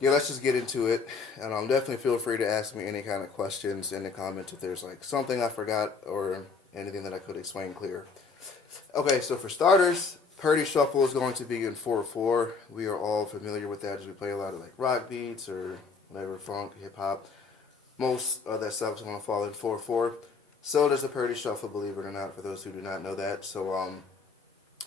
Yeah, let's just get into it, and definitely feel free to ask me any kind of questions in the comments if there's like something I forgot or anything that I could explain clear. Okay, so for starters, Purdie Shuffle is going to be in 4/4. We are all familiar with that as we play a lot of like rock beats or whatever, funk, hip hop. Most of that stuff is going to fall in 4/4. So does the Purdie Shuffle, believe it or not, for those who do not know that. So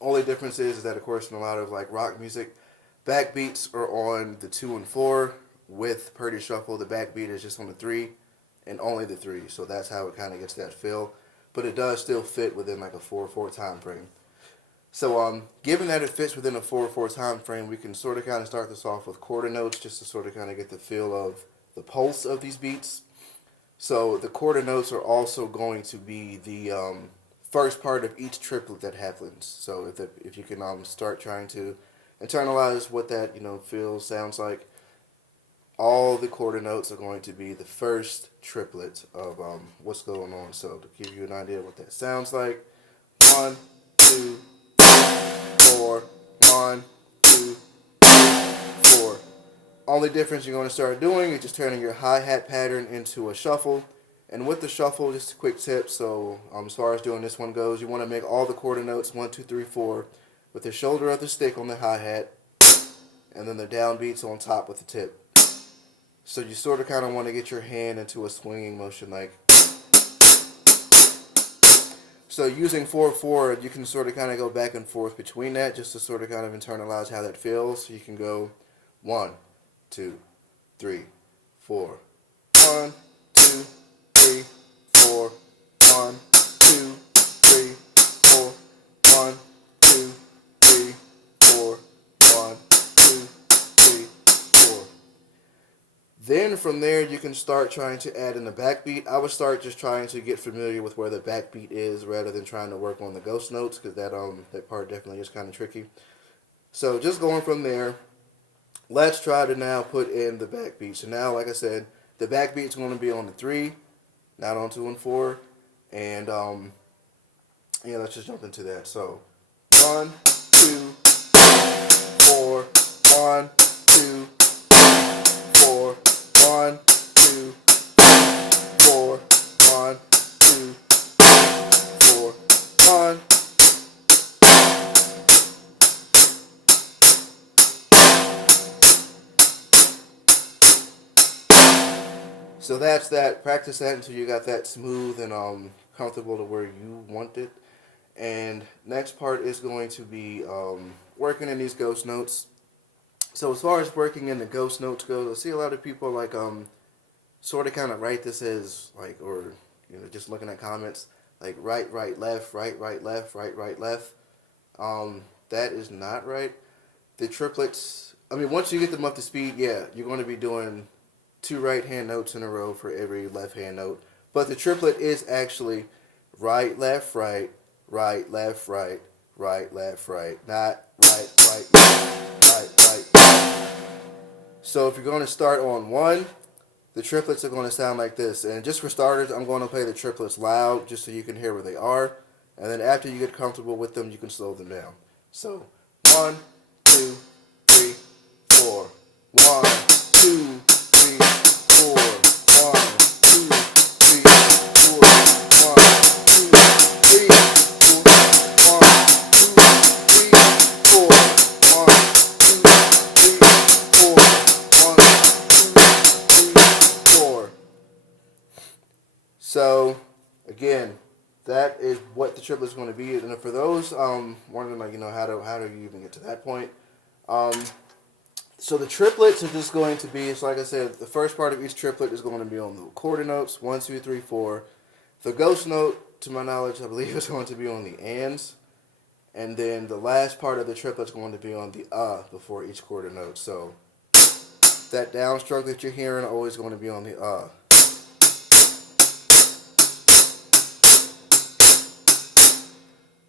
only difference is that of course in a lot of like rock music, backbeats are on the 2 and 4. With Purdie Shuffle, the backbeat is just on the 3 and only the 3. So that's how it kind of gets that feel. But it does still fit within like a 4/4 time frame. So given that it fits within a 4/4 time frame, we can sort of kind of start this off with quarter notes just to sort of kind of get the feel of the pulse of these beats. So the quarter notes are also going to be the first part of each triplet that happens. So if you can start trying to internalize what that feels, sounds like, all the quarter notes are going to be the first triplet of what's going on. So to give you an idea of what that sounds like, 1, 2, 4, 1, 2, 4. Only difference you're going to start doing is just turning your hi-hat pattern into a shuffle. And with the shuffle, just a quick tip, so as far as doing this one goes, you want to make all the quarter notes 1, 2, 3, 4 with the shoulder of the stick on the hi-hat and then the downbeats on top with the tip. So you sort of kind of want to get your hand into a swinging motion like. So using 4/4, you can sort of kind of go back and forth between that just to sort of kind of internalize how that feels. So you can go 1, 2, 3, 4. 1, 2, 3, 4. 1, 2, 3, 4. 1, 2, 3, 4. 1, 2, 3, 4. Then from there you can start trying to add in the backbeat. I would start just trying to get familiar with where the backbeat is rather than trying to work on the ghost notes, because that part definitely is kind of tricky. So just going from there, let's try to now put in the backbeat. So now, like I said, the backbeat is going to be on the 3, not on 2 and 4. And yeah, let's just jump into that. So 1, 2, 4, 1, 2, 4, 1, 2, 4, 1, 2, 4, 1. So that's that. Practice that until you got that smooth and comfortable to where you want it. And next part is going to be working in these ghost notes. So as far as working in the ghost notes goes, I see a lot of people like sort of kind of write this as like, or just looking at comments like right, right, left, right, right, left, right, right, left. That is not right. The triplets, I mean, once you get them up to speed, yeah, you're going to be doing 2 right hand notes in a row for every left hand note. But the triplet is actually right, left, right, right, left, right, right, left, right, not right, right, left, right, right. So if you're going to start on 1, the triplets are going to sound like this. And just for starters, I'm going to play the triplets loud just so you can hear where they are. And then after you get comfortable with them, you can slow them down. So 1, 2, 3, 4. 1, 2, 3, 4. 1, 2, 3, 4. 1, 2, 3, 4. 1, 2, 3, 4. 1, 2, 3, 4. 1, 2, 3, 4. So again, that is what the triplet is going to be. And for those wondering, like, how do you even get to that point? So the triplets are just going to be, it's like I said, the first part of each triplet is going to be on the quarter notes, 1, 2, 3, 4. The ghost note, to my knowledge, I believe is going to be on the ands. And then the last part of the triplet is going to be on the before each quarter note. So that downstroke that you're hearing always going to be on the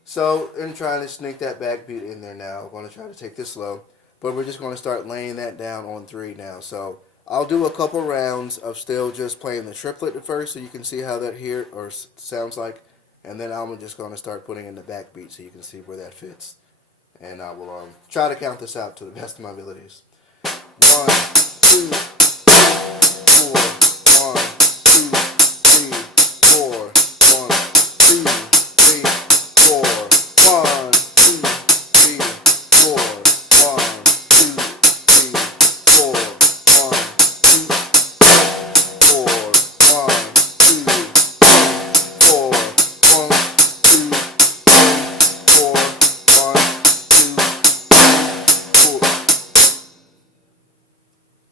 So, in trying to sneak that backbeat in there now, I'm going to try to take this slow. But we're just going to start laying that down on 3 now. So, I'll do a couple rounds of still just playing the triplet at first so you can see how that here or sounds like. And then I'm just going to start putting in the backbeat so you can see where that fits. And I will try to count this out to the best of my abilities. 1,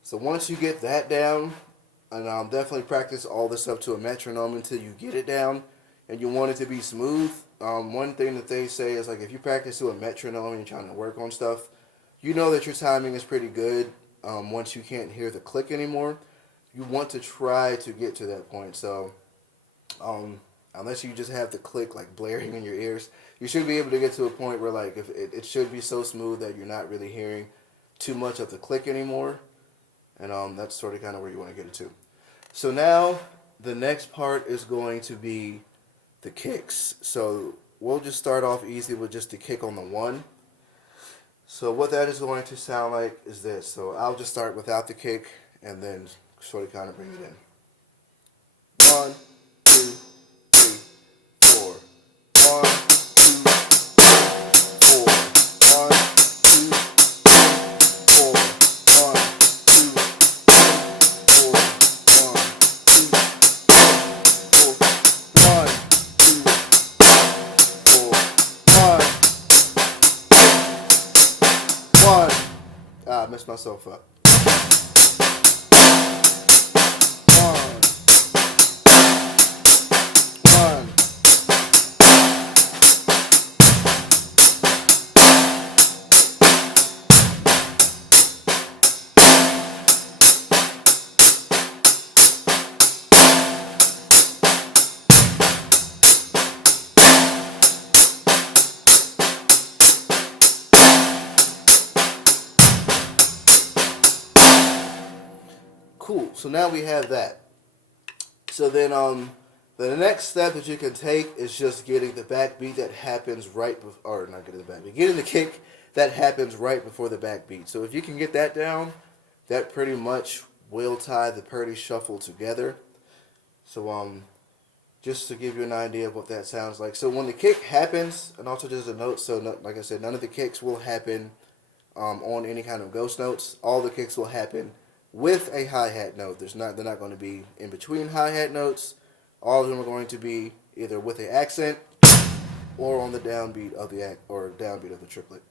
So once you get that down, and definitely practice all this up to a metronome until you get it down, and you want it to be smooth. One thing that they say is like if you practice to a metronome and you're trying to work on stuff, you know that your timing is pretty good. Once you can't hear the click anymore, you want to try to get to that point. So unless you just have the click like blaring in your ears, you should be able to get to a point where like if it should be so smooth that you're not really hearing too much of the click anymore. And that's sort of kind of where you want to get it to. So now the next part is going to be the kicks. So we'll just start off easy with just the kick on the 1. So what that is going to sound like is this. So I'll just start without the kick and then sort of kind of bring it in. 1, 2, 3, 4. 1, 2, 4. 1, 2, 4. 1, 2, 4. 1, 2, 4. 1, 2, 4. 1. I messed myself up. 1. Cool. So now we have that. So then the next step that you can take is just getting the backbeat that happens right before, or not getting the backbeat, getting the kick that happens right before the backbeat. So if you can get that down, that pretty much will tie the Purdie shuffle together. So just to give you an idea of what that sounds like. So when the kick happens, and also just a note, so no, like I said, none of the kicks will happen on any kind of ghost notes. All the kicks will happen with a hi-hat note. They're not going to be in between hi-hat notes. All of them are going to be either with an accent or on the downbeat of the downbeat of the triplet.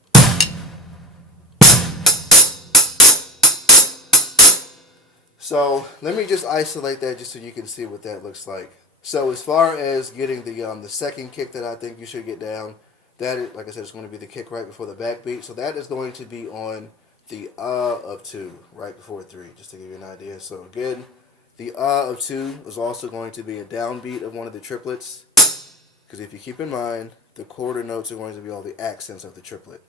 So let me just isolate that just so you can see what that looks like. So as far as getting the second kick that I think you should get down, that is, like I said, it's going to be the kick right before the backbeat. So that is going to be on the of 2 right before 3, just to give you an idea. So again, the of 2 is also going to be a downbeat of one of the triplets, because if you keep in mind, the quarter notes are going to be all the accents of the triplet.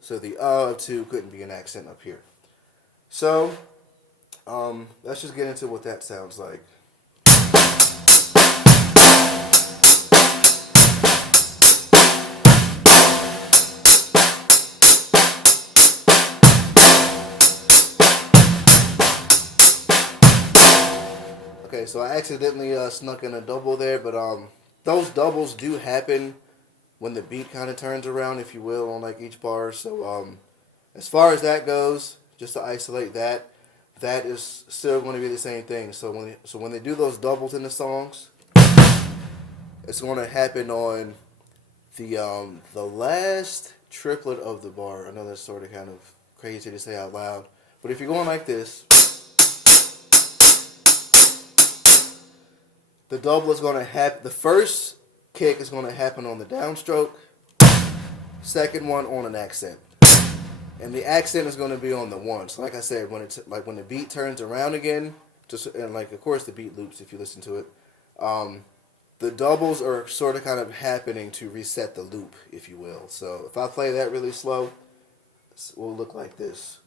So the of 2 couldn't be an accent up here. So let's just get into what that sounds like. Okay, so I accidentally snuck in a double there, but those doubles do happen when the beat kind of turns around, if you will, on like each bar. So as far as that goes, just to isolate that, that is still going to be the same thing. So when they do those doubles in the songs, it's going to happen on the last triplet of the bar. I know that's sort of kind of crazy to say out loud, but if you're going like this, the double is going to happen. The first kick is going to happen on the downstroke. Second one on an accent, and the accent is going to be on the 1. So like I said, when the beat turns around again, and like of course the beat loops if you listen to it. The doubles are sort of kind of happening to reset the loop, if you will. So if I play that really slow, it will look like this.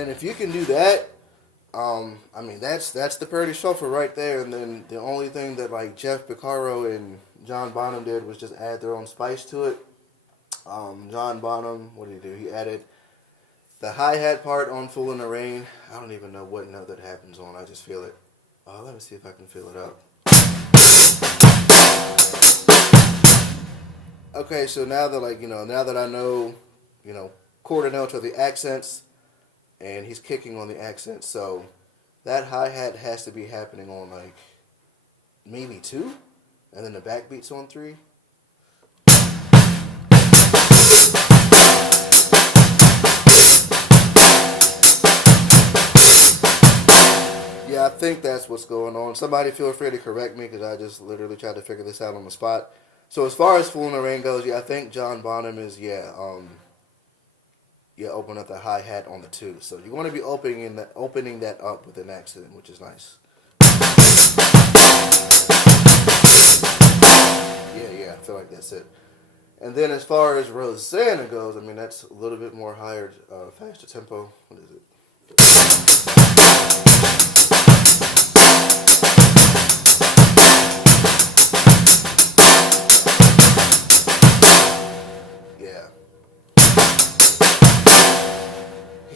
then if you can do that, I mean that's the Purdie shuffle right there. And then the only thing that like Jeff Beccaro and John Bonham did was just add their own spice to it. John Bonham, what did he do? He added the hi-hat part on Fool in the Rain. I don't even know what note that happens on. I just feel it. Let me see if I can feel it up. Okay, so now that now that I know, quarter notes are the accents, and he's kicking on the accents, so that hi-hat has to be happening on like maybe 2, and then the backbeat's on 3. Yeah, I think that's what's going on. Somebody feel free to correct me because I just literally tried to figure this out on the spot. So as far as Fool in the Rain goes, yeah, I think John Bonham is open up the hi-hat on the 2. So you want to be opening that up with an accent, which is nice. Yeah, I feel like that's it. And then as far as Rosanna goes, I mean that's a little bit more higher, faster tempo. What is it?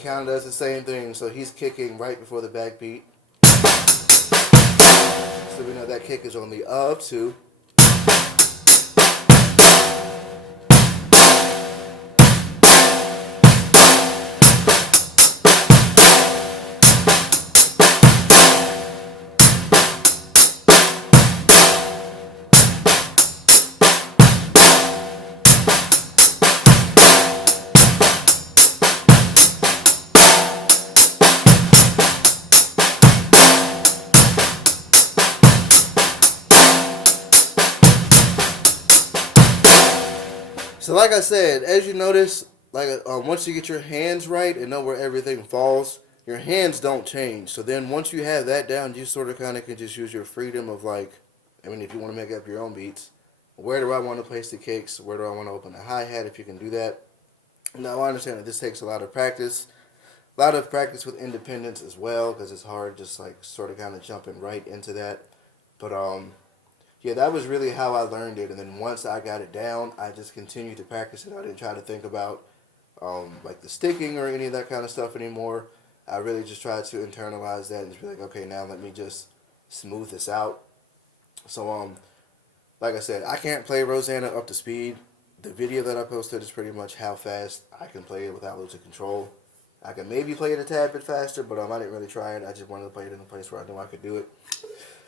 Kind of does the same thing, so he's kicking right before the backbeat. So we know that kick is on the of 2. So like I said, as you notice, once you get your hands right and know where everything falls, your hands don't change. So then once you have that down, you sort of kind of can just use your freedom of if you want to make up your own beats, where do I want to place the kicks? Where do I want to open the hi-hat if you can do that? Now I understand that this takes a lot of practice. A lot of practice with independence as well because it's hard just sort of kind of jumping right into that. But yeah, that was really how I learned it. And then once I got it down, I just continued to practice it. I didn't try to think about the sticking or any of that kind of stuff anymore. I really just tried to internalize that and just be like, okay, now let me just smooth this out. So, like I said, I can't play Rosanna up to speed. The video that I posted is pretty much how fast I can play it without losing control. I can maybe play it a tad bit faster, but I didn't really try it. I just wanted to play it in a place where I knew I could do it.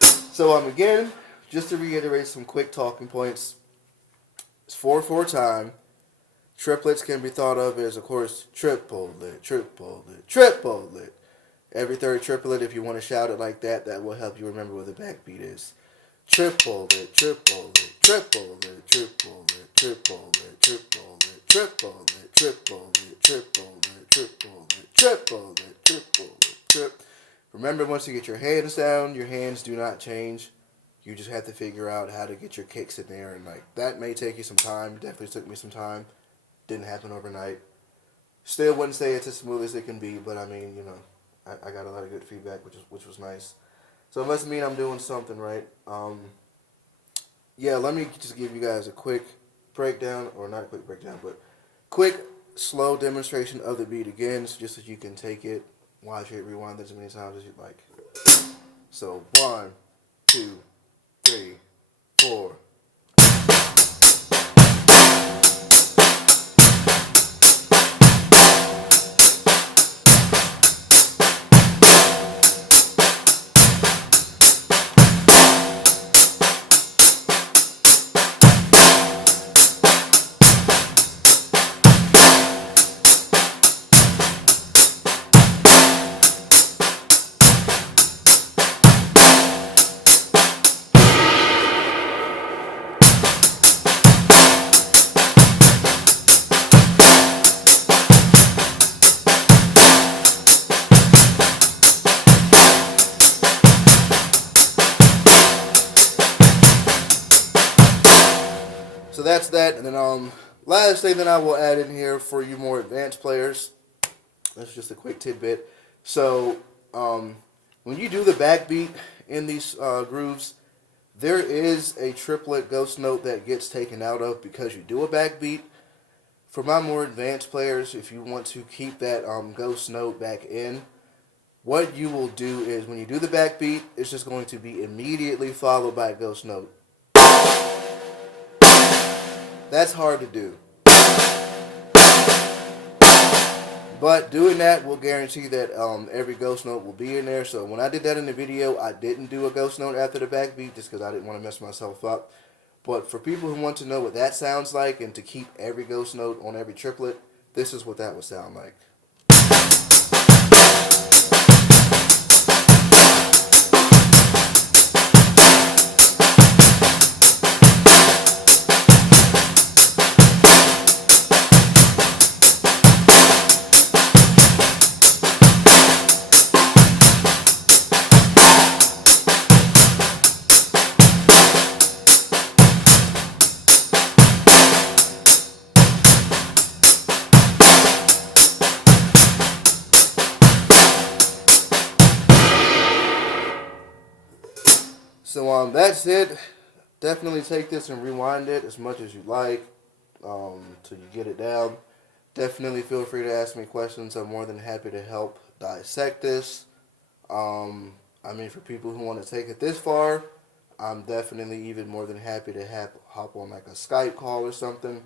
So, again, just to reiterate some quick talking points, it's 4/4 time. Triplets can be thought of as, of course, triplet, triplet, triplet. Every third triplet, if you want to shout it like that, that will help you remember what the backbeat is. Triplet, triplet, triplet, triplet, triplet, triplet, triplet, triplet, triplet, triplet, triplet, triplet, trip. Remember, once you get your hands down, your hands do not change. You just have to figure out how to get your kicks in there, and that may take you some time. It definitely took me some time. Didn't happen overnight. Still wouldn't say it's as smooth as it can be, but I mean, I got a lot of good feedback, which was nice. So it must mean I'm doing something right. Yeah, let me just give you guys a quick breakdown, or not a quick breakdown, but quick, slow demonstration of the beat again, so just so you can take it, watch it, rewind it as many times as you'd like. So 1, 2, 3, 4. So that's that, and then last thing that I will add in here for you more advanced players, That's just a quick tidbit. So when you do the backbeat in these grooves, there is a triplet ghost note that gets taken out of because you do a backbeat. For my more advanced players, if you want to keep that ghost note back in, what you will do is when you do the backbeat, it's just going to be immediately followed by a ghost note. That's hard to do. But doing that will guarantee that every ghost note will be in there. So when I did that in the video, I didn't do a ghost note after the backbeat just because I didn't want to mess myself up. But for people who want to know what that sounds like and to keep every ghost note on every triplet, this is what that would sound like. So that's it. Definitely take this and rewind it as much as you like till you get it down. Definitely feel free to ask me questions. I'm more than happy to help dissect this. I mean, for people who want to take it this far, I'm definitely even more than happy to hop on like a Skype call or something.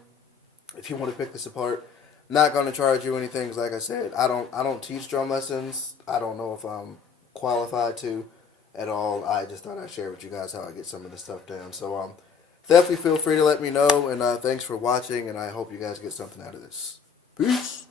If you want to pick this apart, not going to charge you anything. 'Cause like I said, I don't teach drum lessons. I don't know if I'm qualified to at all. I just thought I'd share with you guys how I get some of this stuff down. So definitely feel free to let me know. And thanks for watching. And I hope you guys get something out of this. Peace.